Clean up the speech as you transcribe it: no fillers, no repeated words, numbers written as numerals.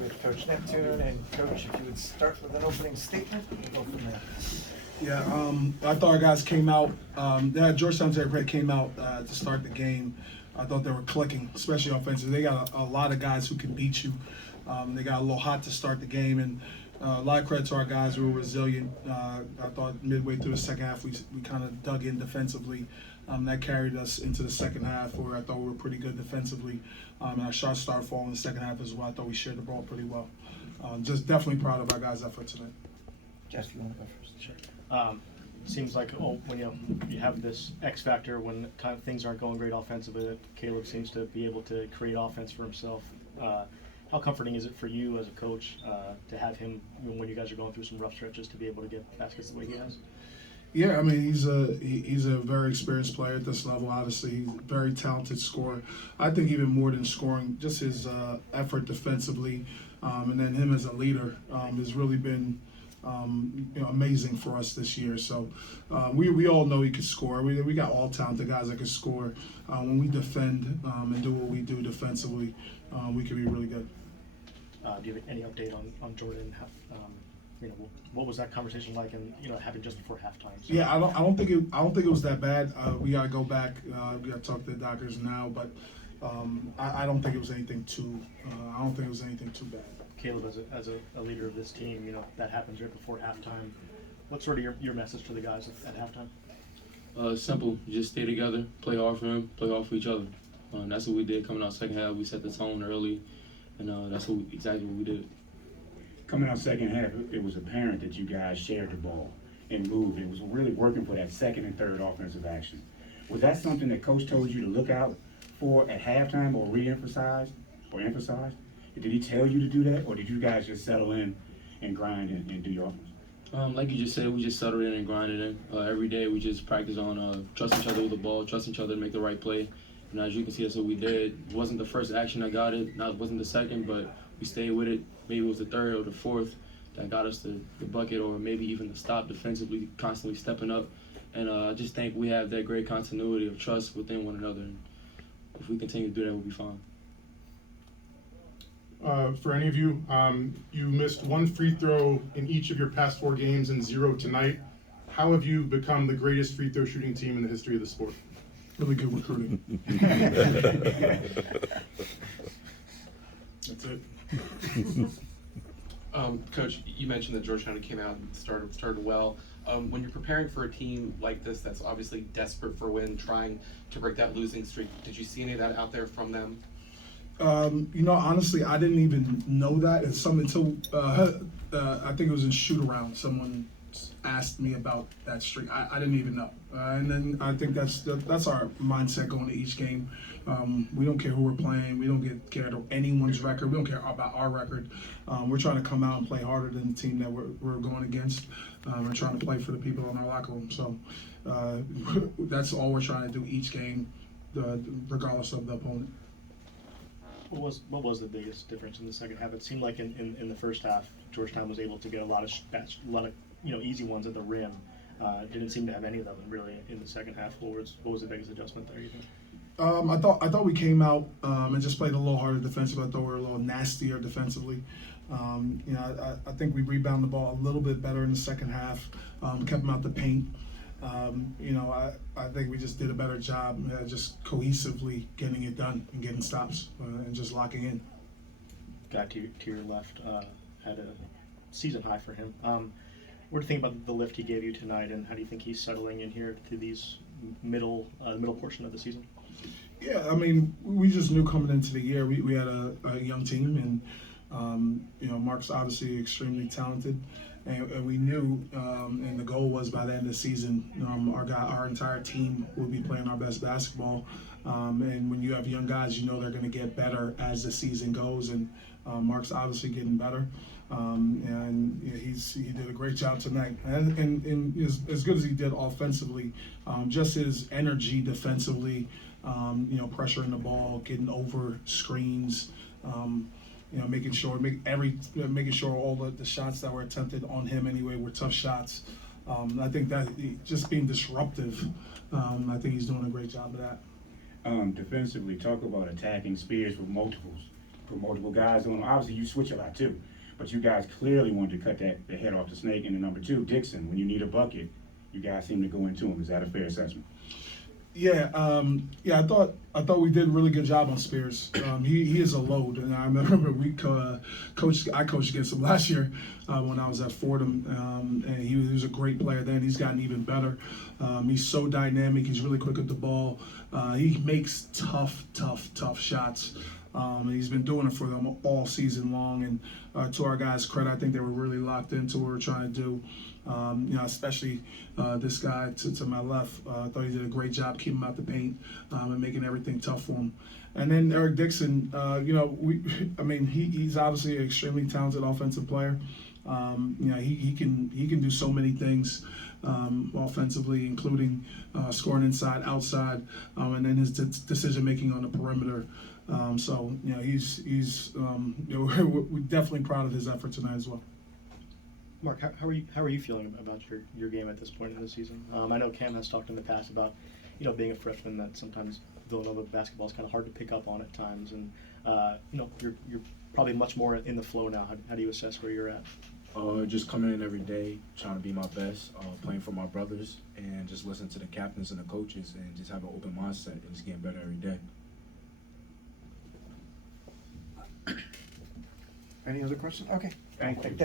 With Coach Neptune, and Coach, if you would start with an opening statement, we'll go from there. Yeah, I thought our guys came out. Georgetown came out to start the game. I thought they were clicking, especially offensively. They got a lot of guys who can beat you. They got a little hot to start the game, and a lot of credit to our guys. We were resilient. I thought midway through the second half, we kind of dug in defensively. That carried us into the second half, where I thought we were pretty good defensively. And our shots started falling in the second half as well. I thought we shared the ball pretty well. Just definitely proud of our guys' effort tonight. Jeff, you want to go first? Sure. Seems like when you have this X factor when kind of things aren't going great offensively, that Caleb seems to be able to create offense for himself. How comforting is it for you as a coach to have him when you guys are going through some rough stretches to be able to get baskets the way he has? Yeah, I mean he's a very experienced player at this level. Obviously, he's a very talented scorer. I think even more than scoring, just his effort defensively, and then him as a leader has really been amazing for us this year. So we all know he could score. We got all talented guys that can score. When we defend and do what we do defensively, we can be really good. Do you have any update on Jordan? What was that conversation like? And it happened just before halftime. So. Yeah, I don't think it was that bad. We gotta go back. We gotta talk to the doctors now, but I don't think it was anything too. I don't think it was anything too bad. Caleb, as a leader of this team, that happens right before halftime. What's sort of your message to the guys at halftime? Simple. Just stay together, play hard for him, play hard for each other. That's what we did coming out second half. We set the tone early, and that's exactly what we did. Coming out second half, it was apparent that you guys shared the ball and moved. It was really working for that second and third offensive action. Was that something that Coach told you to look out for at halftime or re-emphasize or emphasize? Did he tell you to do that, or did you guys just settle in and grind and do your offense? Like you just said, we just settled in and grinded in. Every day we just practice on trusting each other with the ball, trusting each other to make the right play. And as you can see, that's what we did. It wasn't the first action that got it, it wasn't the second, but we stayed with it. Maybe it was the third or the fourth that got us the bucket, or maybe even the stop defensively, constantly stepping up. And I just think we have that great continuity of trust within one another. And if we continue to do that, we'll be fine. For any of you, you missed one free throw in each of your past 4 games and 0 tonight. How have you become the greatest free throw shooting team in the history of the sport? Really good recruiting. That's it. Coach, you mentioned that Georgetown came out and started well. When you're preparing for a team like this that's obviously desperate for a win, trying to break that losing streak, did you see any of that out there from them? Honestly, I didn't even know that until I think it was in shoot around. Someone asked me about that streak. I didn't even know, and then I think that's our mindset going to each game. We don't care who we're playing. We don't care about anyone's record. We don't care about our record. We're trying to come out and play harder than the team that we're going against. We're trying to play for the people in our locker room. So that's all we're trying to do each game, regardless of the opponent. What was the biggest difference in the second half? It seemed like in the first half, Georgetown was able to get a lot of easy ones at the rim. Didn't seem to have any of them really in the second half. What was the biggest adjustment there, you think? I thought we came out and just played a little harder defensively. I thought we were a little nastier defensively. I think we rebounded the ball a little bit better in the second half. Kept them out the paint. I think we just did a better job just cohesively getting it done and getting stops and just locking in. Guy to your left had a season high for him. What do you think about the lift he gave you tonight, and how do you think he's settling in here to these middle portion of the season? Yeah, I mean, we just knew coming into the year we had a young team, and Mark's obviously extremely talented. And we knew, and the goal was by the end of the season, our entire team would be playing our best basketball. And when you have young guys, you know they're going to get better as the season goes. And Mark's obviously getting better, and he did a great job tonight. And as good as he did offensively, just his energy defensively, pressuring the ball, getting over screens. Making sure all the shots that were attempted on him anyway were tough shots. I think that just being disruptive, I think he's doing a great job of that. Defensively, talk about attacking Spears with multiples. put multiple guys on. Obviously, you switch a lot too, but you guys clearly wanted to cut the head off the snake. And then number two, Dixon, when you need a bucket, you guys seem to go into him. Is that a fair assessment? Yeah, I thought we did a really good job on Spears. He is a load, and I remember I coached against him last year when I was at Fordham, and he was a great player then. He's gotten even better. He's so dynamic. He's really quick at the ball. He makes tough shots. And he's been doing it for them all season long. And to our guys' credit, I think they were really locked into what we're trying to do. Especially this guy to my left. I thought he did a great job keeping him out the paint and making everything tough for him. And then Eric Dixon, he's obviously an extremely talented offensive player. He can do so many things offensively, including scoring inside, outside, and then his decision making on the perimeter. We're definitely proud of his effort tonight as well. Mark, how are you feeling about your game at this point in the season? I know Cam has talked in the past about being a freshman, that sometimes Villanova basketball is kind of hard to pick up on at times, and you're probably much more in the flow now. How do you assess where you're at? Just coming in every day, trying to be my best, playing for my brothers, and just listen to the captains and the coaches, and just have an open mindset, and just getting better every day. Any other questions? Okay. Thank you. That's